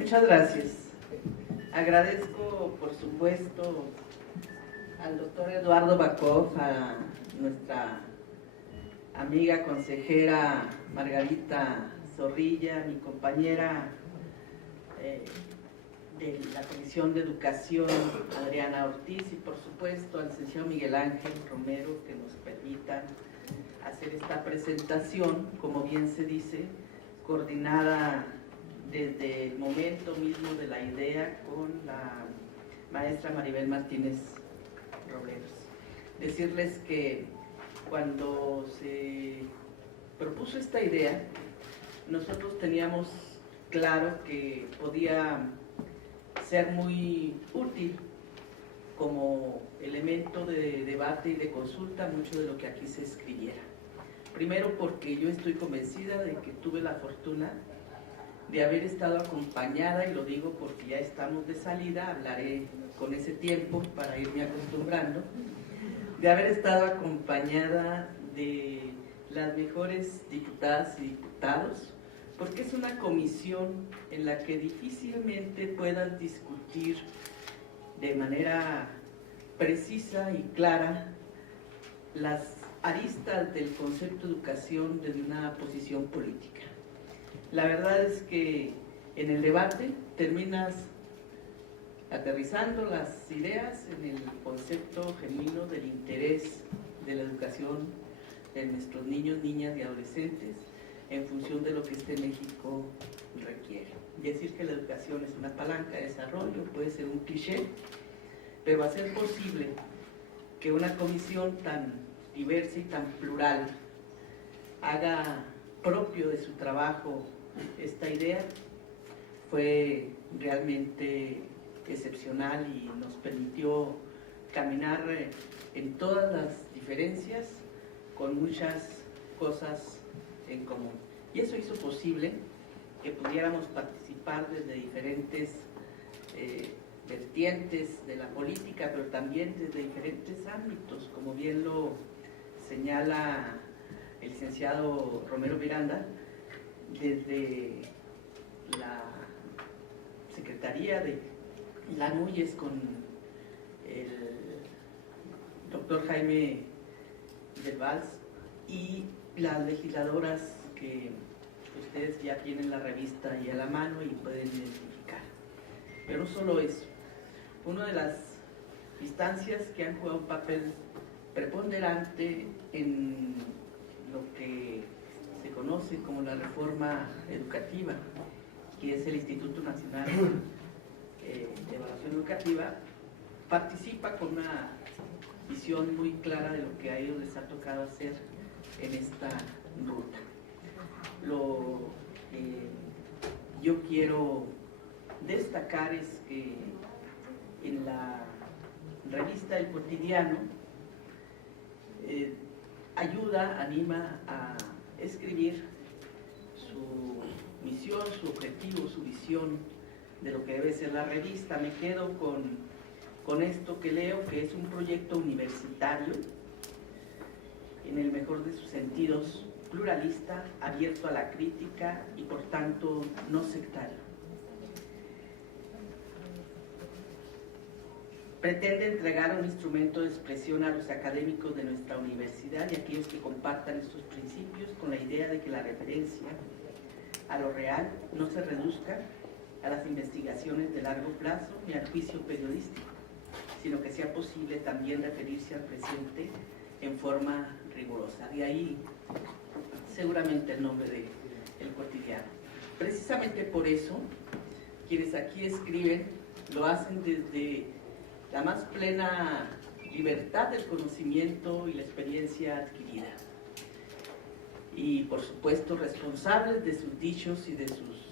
Muchas gracias. Agradezco, por supuesto, al doctor Eduardo Bakov, a nuestra amiga consejera Margarita Zorrilla, mi compañera de la Comisión de Educación, Adriana Ortiz, y por supuesto al licenciado Miguel Ángel Romero, que nos permitan hacer esta presentación, como bien se dice, coordinada desde el momento mismo de la idea con la maestra Maribel Martínez Robleros. Decirles que cuando se propuso esta idea, nosotros teníamos claro que podía ser muy útil como elemento de debate y de consulta mucho de lo que aquí se escribiera. Primero porque yo estoy convencida de que tuve la fortuna de haber estado acompañada, y lo digo porque ya estamos de salida, hablaré con ese tiempo para irme acostumbrando, de haber estado acompañada de las mejores diputadas y diputados, porque es una comisión en la que difícilmente puedan discutir de manera precisa y clara las aristas del concepto de educación desde una posición política. La verdad es que en el debate terminas aterrizando las ideas en el concepto genuino del interés de la educación de nuestros niños, niñas y adolescentes en función de lo que este México requiere. Decir que la educación es una palanca de desarrollo puede ser un cliché, pero a ser posible que una comisión tan diversa y tan plural haga propio de su trabajo esta idea fue realmente excepcional y nos permitió caminar en todas las diferencias con muchas cosas en común. Y eso hizo posible que pudiéramos participar desde diferentes vertientes de la política, pero también desde diferentes ámbitos, como bien lo señala el licenciado Romero Miranda, desde la Secretaría de la NUYES con el doctor Jaime del Vals y las legisladoras que ustedes ya tienen la revista y a la mano y pueden identificar. Pero no solo eso, una de las instancias que han jugado un papel preponderante en lo que se conoce como la reforma educativa, que es el Instituto Nacional de Evaluación Educativa, participa con una visión muy clara de lo que a ellos les ha tocado hacer en esta ruta. Lo que yo quiero destacar es que en la revista El Cotidiano ayuda, anima a escribir su misión, su objetivo, su visión de lo que debe ser la revista. Me quedo con esto que leo, que es un proyecto universitario, en el mejor de sus sentidos, pluralista, abierto a la crítica y por tanto no sectario. Pretende entregar un instrumento de expresión a los académicos de nuestra universidad y a aquellos que compartan estos principios, con la idea de que la referencia a lo real no se reduzca a las investigaciones de largo plazo ni al juicio periodístico, sino que sea posible también referirse al presente en forma rigurosa. De ahí seguramente el nombre de El Cotidiano. Precisamente por eso, quienes aquí escriben lo hacen desde la más plena libertad del conocimiento y la experiencia adquirida. Y por supuesto responsables de sus dichos y de sus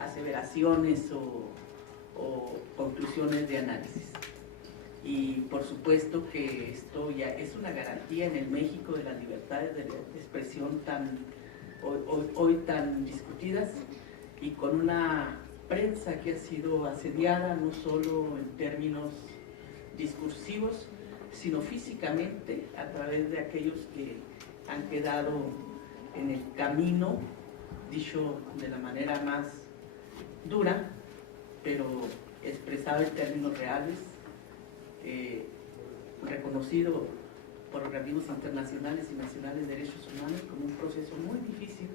aseveraciones o conclusiones de análisis. Y por supuesto que esto ya es una garantía en el México de las libertades de expresión hoy tan discutidas, y con una prensa que ha sido asediada no solo en términos discursivos, sino físicamente a través de aquellos que han quedado en el camino, dicho de la manera más dura, pero expresado en términos reales, reconocido por organismos internacionales y nacionales de derechos humanos como un proceso muy difícil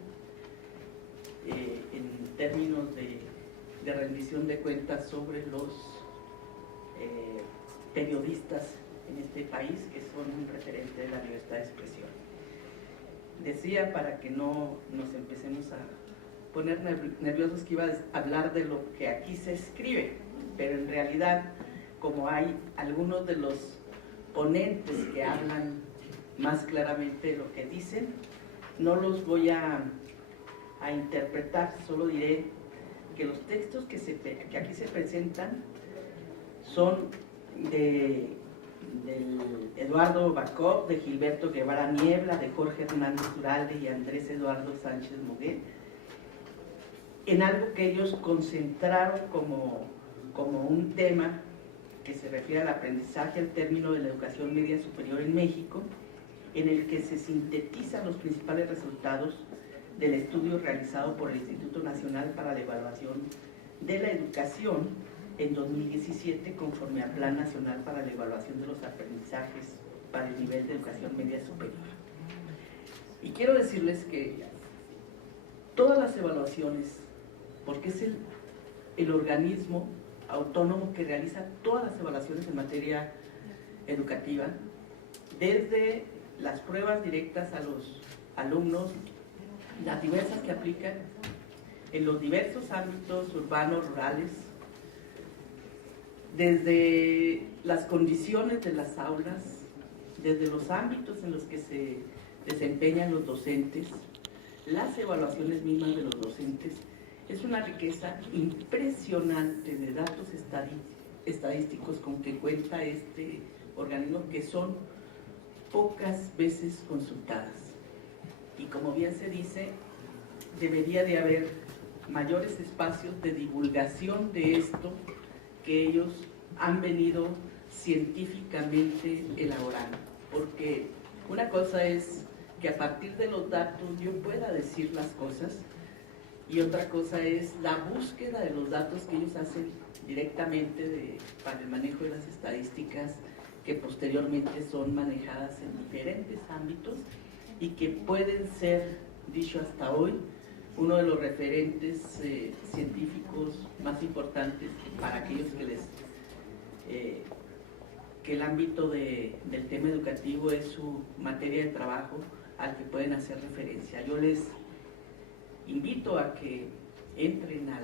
en términos de rendición de cuentas sobre los periodistas en este país, que son un referente de la libertad de expresión. Decía, para que no nos empecemos a poner nerviosos, que iba a hablar de lo que aquí se escribe, pero en realidad, como hay algunos de los ponentes que hablan más claramente de lo que dicen, no los voy a interpretar, solo diré que los textos que aquí se presentan son de Eduardo Bacop, de Gilberto Guevara Niebla, de Jorge Hernández Uralde y Andrés Eduardo Sánchez Moguel, en algo que ellos concentraron como un tema que se refiere al aprendizaje al término de la educación media superior en México, en el que se sintetizan los principales resultados del estudio realizado por el Instituto Nacional para la Evaluación de la Educación en 2017, conforme al Plan Nacional para la Evaluación de los Aprendizajes para el nivel de educación media superior. Y quiero decirles que todas las evaluaciones, porque es el organismo autónomo que realiza todas las evaluaciones en materia educativa, desde las pruebas directas a los alumnos, las diversas que aplican en los diversos ámbitos urbanos, rurales, desde las condiciones de las aulas, desde los ámbitos en los que se desempeñan los docentes, las evaluaciones mismas de los docentes. Es una riqueza impresionante de datos estadísticos con que cuenta este organismo, que son pocas veces consultadas. Y como bien se dice, debería de haber mayores espacios de divulgación de esto que ellos han venido científicamente elaborando. Porque una cosa es que a partir de los datos yo pueda decir las cosas, y otra cosa es la búsqueda de los datos que ellos hacen directamente para el manejo de las estadísticas, que posteriormente son manejadas en diferentes ámbitos y que pueden ser, dicho hasta hoy, uno de los referentes científicos más importantes para aquellos que el ámbito del tema educativo es su materia de trabajo, al que pueden hacer referencia. Yo les invito a que entren a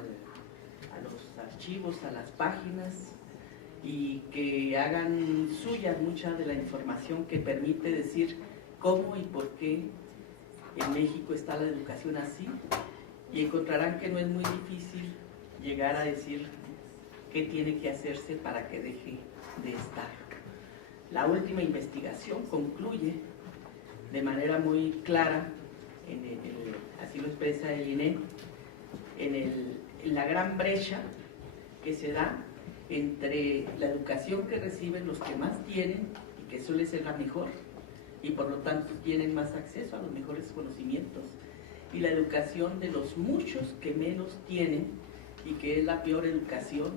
los archivos, a las páginas, y que hagan suya mucha de la información que permite decir cómo y por qué en México está la educación así, y encontrarán que no es muy difícil llegar a decir qué tiene que hacerse para que deje de estar. La última investigación concluye de manera muy clara, así lo expresa el INE, en la gran brecha que se da entre la educación que reciben los que más tienen, y que suele ser la mejor, y por lo tanto tienen más acceso a los mejores conocimientos, y la educación de los muchos que menos tienen, y que es la peor educación.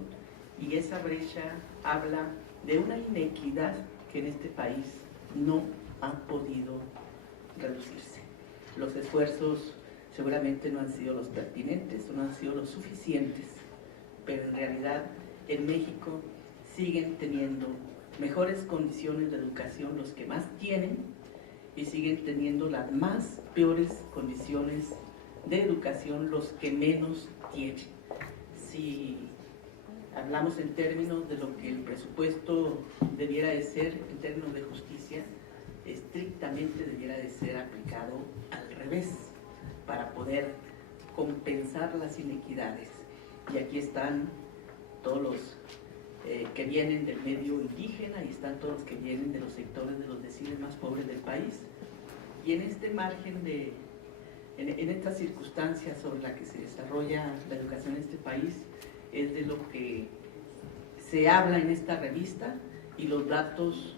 Y esa brecha habla de una inequidad que en este país no ha podido reducirse. Los esfuerzos seguramente no han sido los pertinentes, no han sido los suficientes, pero en realidad en México siguen teniendo mejores condiciones de educación los que más tienen, y siguen teniendo las más peores condiciones de educación los que menos tienen. Si hablamos en términos de lo que el presupuesto debiera de ser, en términos de justicia, estrictamente debiera de ser aplicado al revés, para poder compensar las inequidades. Y aquí están todos los que vienen del medio indígena, y están todos los que vienen de los sectores de los deciles más pobres del país. Y en este margen en estas circunstancias sobre la que se desarrolla la educación en este país, es de lo que se habla en esta revista, y los datos,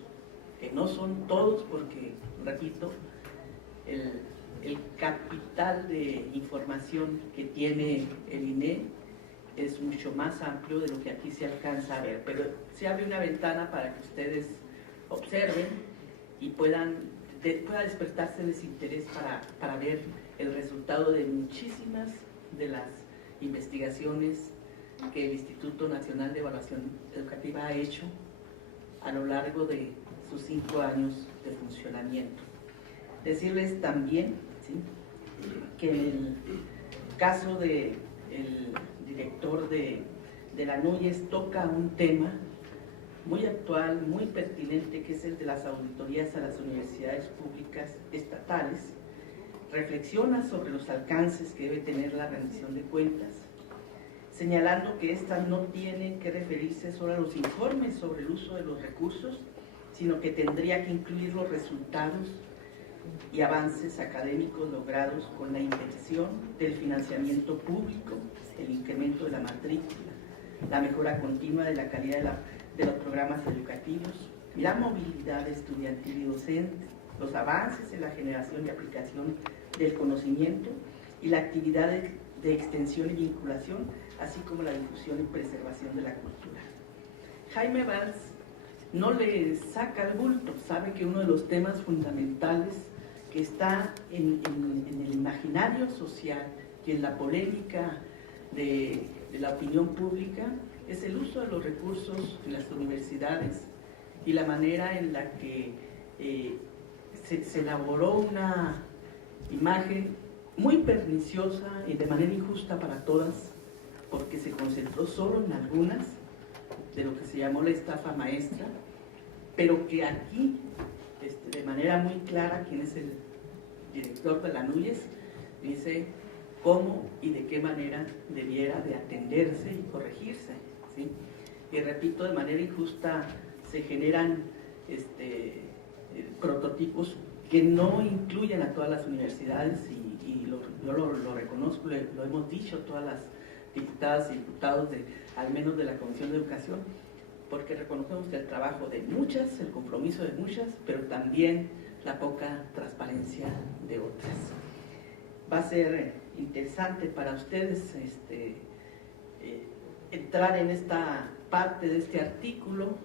que no son todos, porque, repito, el capital de información que tiene el INE es mucho más amplio de lo que aquí se alcanza a ver, pero se abre una ventana para que ustedes observen y pueda despertarse ese interés para ver el resultado de muchísimas de las investigaciones que el Instituto Nacional de Evaluación Educativa ha hecho a lo largo de sus 5 años de funcionamiento. Decirles también, ¿sí?, que en el caso del director de la NUYES toca un tema muy actual, muy pertinente, que es el de las auditorías a las universidades públicas estatales. Reflexiona sobre los alcances que debe tener la rendición de cuentas, señalando que éstas no tienen que referirse solo a los informes sobre el uso de los recursos, sino que tendría que incluir los resultados y avances académicos logrados con la inversión del financiamiento público, el incremento de la matrícula, la mejora continua de la calidad de los programas educativos, la movilidad estudiantil y docente, los avances en la generación y aplicación del conocimiento y la actividad de extensión y vinculación, así como la difusión y preservación de la cultura. Jaime Valls no le saca el bulto, sabe que uno de los temas fundamentales que está en el imaginario social y en la polémica de la opinión pública es el uso de los recursos en las universidades y la manera en la que se elaboró una imagen muy perniciosa y de manera injusta para todas, porque se concentró solo en algunas de lo que se llamó la estafa maestra, pero que aquí, de manera muy clara, quien es el director de la NUYES, dice cómo y de qué manera debiera de atenderse y corregirse, ¿sí? Y repito, de manera injusta se generan prototipos que no incluyen a todas las universidades y yo lo reconozco, lo hemos dicho todas las diputadas y diputados al menos de la Comisión de Educación, porque reconocemos que el trabajo de muchas, el compromiso de muchas, pero también la poca transparencia de otras. Va a ser interesante para ustedes entrar en esta parte de este artículo,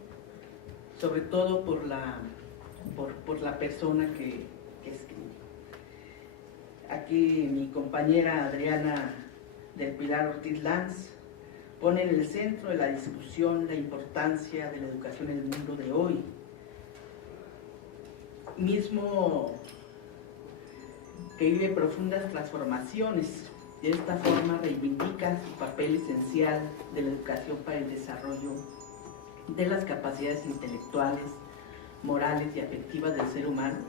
sobre todo por la persona que escribe. Aquí mi compañera Adriana del Pilar Ortiz Lanz pone en el centro de la discusión la importancia de la educación en el mundo de hoy. Mismo que vive profundas transformaciones, de esta forma reivindica su papel esencial de la educación para el desarrollo de las capacidades intelectuales, morales y afectivas del ser humano,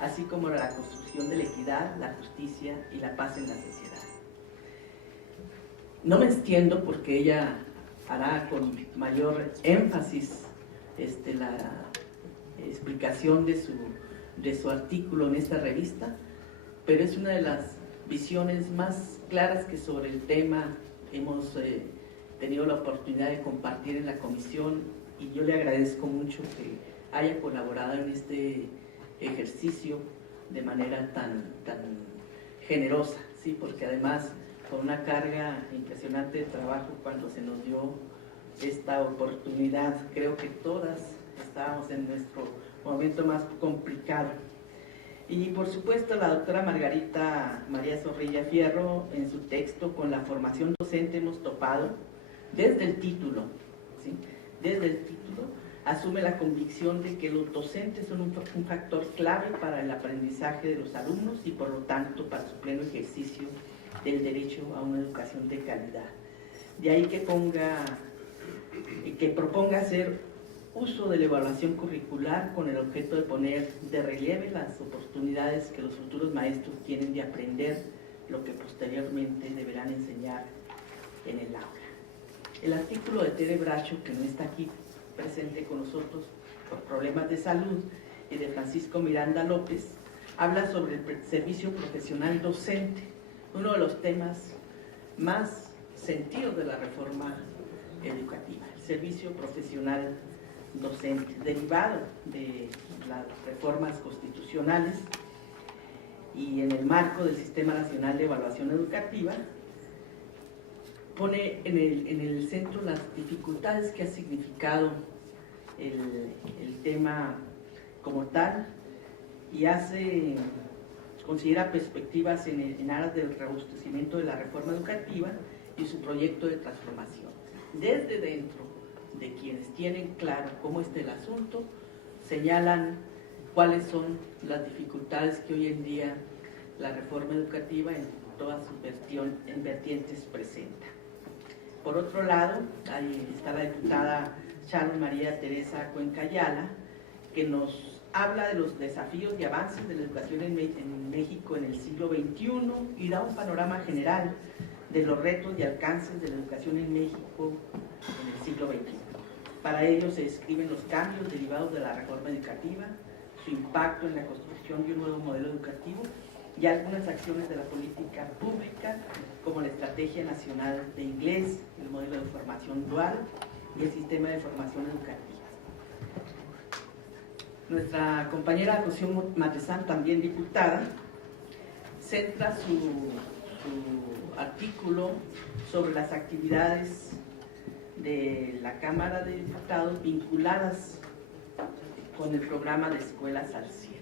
así como la construcción de la equidad, la justicia y la paz en la sociedad. No me extiendo porque ella hará con mayor énfasis la explicación de su artículo en esta revista, pero es una de las visiones más claras que sobre el tema hemos tenido la oportunidad de compartir en la comisión, y yo le agradezco mucho que haya colaborado en este ejercicio de manera tan generosa, ¿sí? Porque además con una carga impresionante de trabajo cuando se nos dio esta oportunidad, creo que todas estábamos en nuestro momento más complicado. Y por supuesto la doctora Margarita María Zorrilla Fierro, en su texto Con la formación docente hemos topado, desde el título, ¿sí?, desde el título, asume la convicción de que los docentes son un factor clave para el aprendizaje de los alumnos y por lo tanto para su pleno ejercicio del derecho a una educación de calidad. De ahí que proponga hacer uso de la evaluación curricular con el objeto de poner de relieve las oportunidades que los futuros maestros tienen de aprender lo que posteriormente deberán enseñar en el aula. El artículo de Tere Bracho, que no está aquí presente con nosotros por problemas de salud, y de Francisco Miranda López, habla sobre el servicio profesional docente, uno de los temas más sentidos de la reforma educativa, el servicio profesional docente, derivado de las reformas constitucionales y en el marco del Sistema Nacional de Evaluación Educativa, pone en el centro las dificultades que ha significado el tema como tal y considera perspectivas en aras del robustecimiento de la reforma educativa y su proyecto de transformación. Desde dentro de quienes tienen claro cómo está el asunto, señalan cuáles son las dificultades que hoy en día la reforma educativa en todas sus vertientes presenta. Por otro lado, ahí está la diputada Sharon María Teresa Cuenca Ayala, que nos habla de los desafíos y avances de la educación en México en el siglo XXI y da un panorama general de los retos y alcances de la educación en México en el siglo XXI. Para ello se describen los cambios derivados de la reforma educativa, su impacto en la construcción de un nuevo modelo educativo y algunas acciones de la política pública, como la Estrategia Nacional de Inglés, el modelo de formación dual y el sistema de formación educativa. Nuestra compañera Rocío Matezán, también diputada, centra su artículo sobre las actividades de la Cámara de Diputados vinculadas con el programa de Escuelas al 100,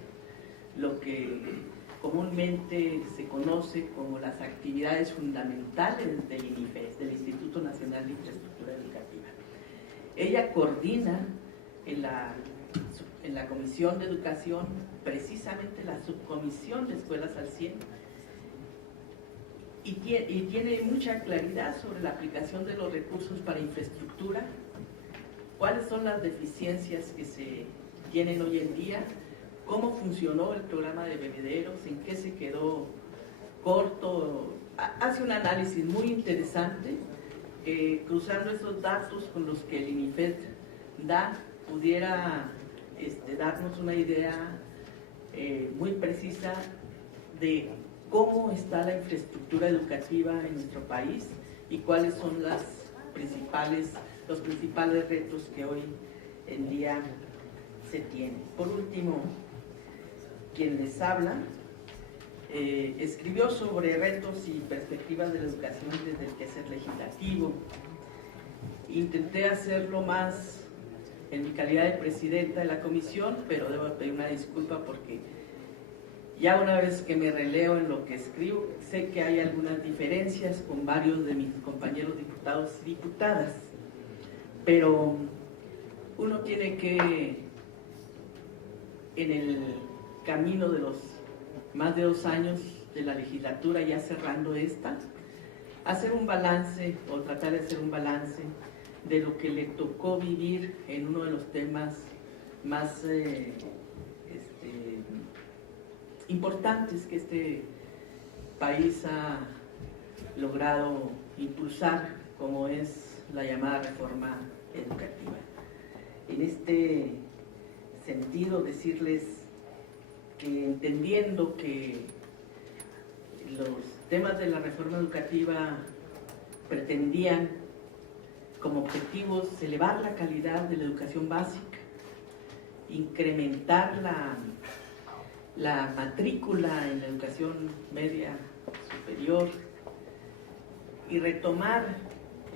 lo que comúnmente se conoce como las actividades fundamentales del INIFES, del Instituto Nacional de Infraestructura Educativa. Ella coordina en la Comisión de Educación, precisamente la subcomisión de Escuelas al 100, y tiene mucha claridad sobre la aplicación de los recursos para infraestructura, cuáles son las deficiencias que se tienen hoy en día, cómo funcionó el programa de bebederos, en qué se quedó corto. Hace un análisis muy interesante, cruzando esos datos con los que el INIFED pudiera darnos una idea muy precisa de cómo está la infraestructura educativa en nuestro país y cuáles son los principales retos que hoy en día se tienen. Por último, quien les habla escribió sobre retos y perspectivas de la educación desde el quehacer legislativo. Intenté hacerlo más en mi calidad de presidenta de la comisión, pero debo pedir una disculpa porque ya una vez que me releo en lo que escribo, sé que hay algunas diferencias con varios de mis compañeros diputados y diputadas, pero uno tiene que, en el camino de los más de 2 años de la legislatura, ya cerrando esta, hacer un balance o tratar de hacer un balance de lo que le tocó vivir en uno de los temas más importantes que este país ha logrado impulsar, como es la llamada reforma educativa. En este sentido, decirles que entendiendo que los temas de la reforma educativa pretendían como objetivos elevar la calidad de la educación básica, incrementar la matrícula en la educación media superior y retomar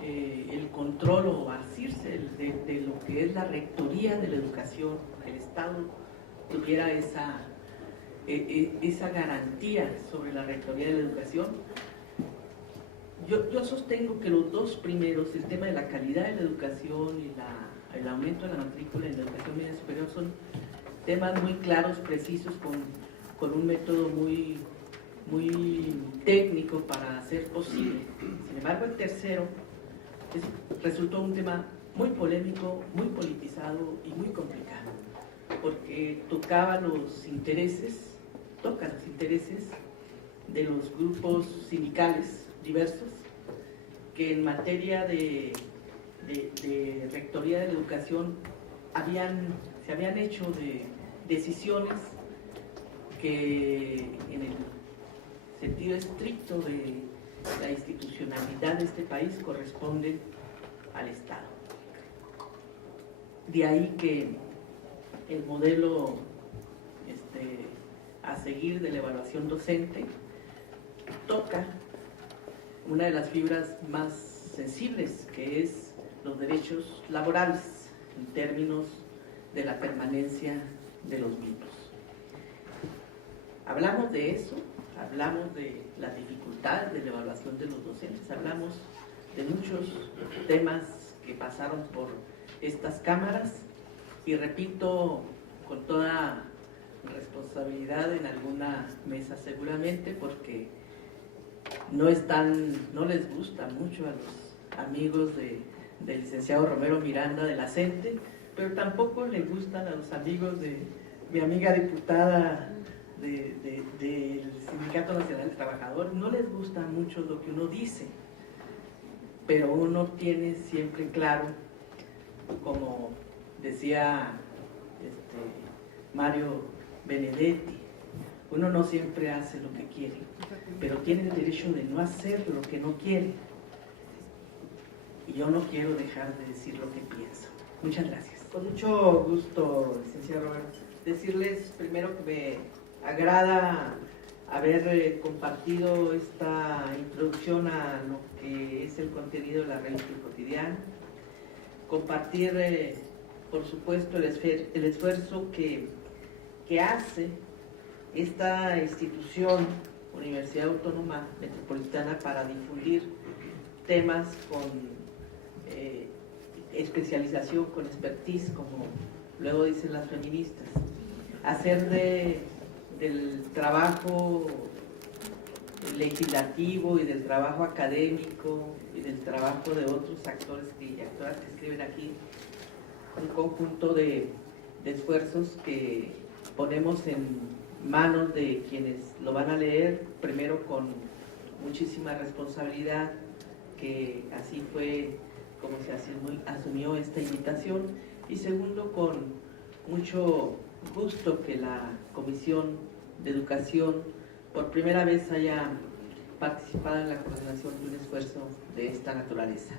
el control o asirse de lo que es la rectoría de la educación, el Estado tuviera esa garantía sobre la rectoría de la educación. Yo sostengo que los dos primeros, el tema de la calidad de la educación y el aumento de la matrícula en la educación media superior, son temas muy claros, precisos, con un método muy técnico para hacer posible. Sin embargo, el tercero resultó un tema muy polémico, muy politizado y muy complicado, porque toca los intereses de los grupos sindicales diversos que en materia de rectoría de la educación se habían hecho de decisiones que en el sentido estricto de la institucionalidad de este país corresponden al Estado. De ahí que el modelo a seguir de la evaluación docente toca una de las fibras más sensibles, que es los derechos laborales en términos de la permanencia de los mismos. Hablamos de eso, hablamos de las dificultades de la evaluación de los docentes, hablamos de muchos temas que pasaron por estas cámaras y repito con toda responsabilidad en alguna mesa seguramente, porque no les gusta mucho a los amigos del licenciado Romero Miranda de la CENTE, pero tampoco les gustan a los amigos de mi amiga diputada del Sindicato Nacional del Trabajador. No les gusta mucho lo que uno dice, pero uno tiene siempre claro, como decía Mario Benedetti, uno no siempre hace lo que quiere, pero tiene el derecho de no hacer lo que no quiere. Y yo no quiero dejar de decir lo que pienso. Muchas gracias. Con mucho gusto, licenciado Roberto, decirles primero que me agrada haber compartido esta introducción a lo que es el contenido de la revista Cotidiana, compartir, por supuesto, el esfuerzo que hace esta institución, Universidad Autónoma Metropolitana, para difundir temas con especialización, con expertise, como luego dicen las feministas, hacer del trabajo legislativo y del trabajo académico y del trabajo de otros actores y actoras que escriben aquí un conjunto de esfuerzos que ponemos en manos de quienes lo van a leer, primero con muchísima responsabilidad, que así fue como se asumió esta invitación, y segundo con mucho gusto que la Comisión de Educación por primera vez haya participado en la coordinación de un esfuerzo de esta naturaleza.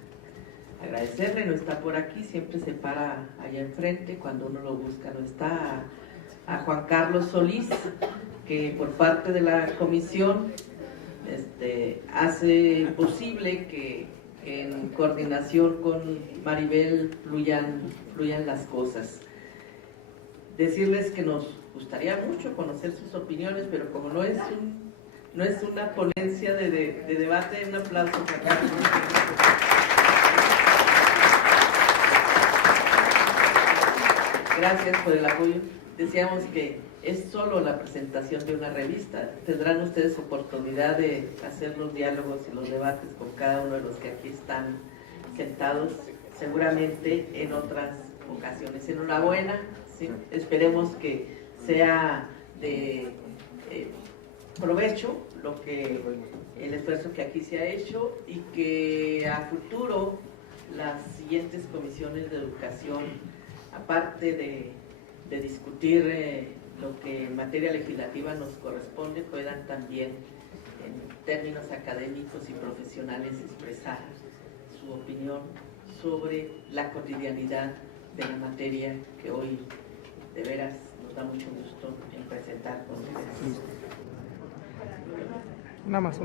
Agradecerle, no está por aquí, siempre se para allá enfrente, cuando uno lo busca no está, a Juan Carlos Solís, que por parte de la comisión hace posible que en coordinación con Maribel fluyan las cosas. Decirles que nos gustaría mucho conocer sus opiniones, pero como no es una ponencia de debate, un aplauso para Carlos. Gracias por el apoyo. Decíamos que es solo la presentación de una revista. Tendrán ustedes oportunidad de hacer los diálogos y los debates con cada uno de los que aquí están sentados, seguramente en otras ocasiones. Enhorabuena, ¿sí? Esperemos que sea de provecho el esfuerzo que aquí se ha hecho, y que a futuro las siguientes comisiones de educación, aparte de discutir lo que en materia legislativa nos corresponde, puedan también en términos académicos y profesionales expresar su opinión sobre la cotidianidad de la materia que hoy de veras nos da mucho gusto en presentar con ustedes. Una más.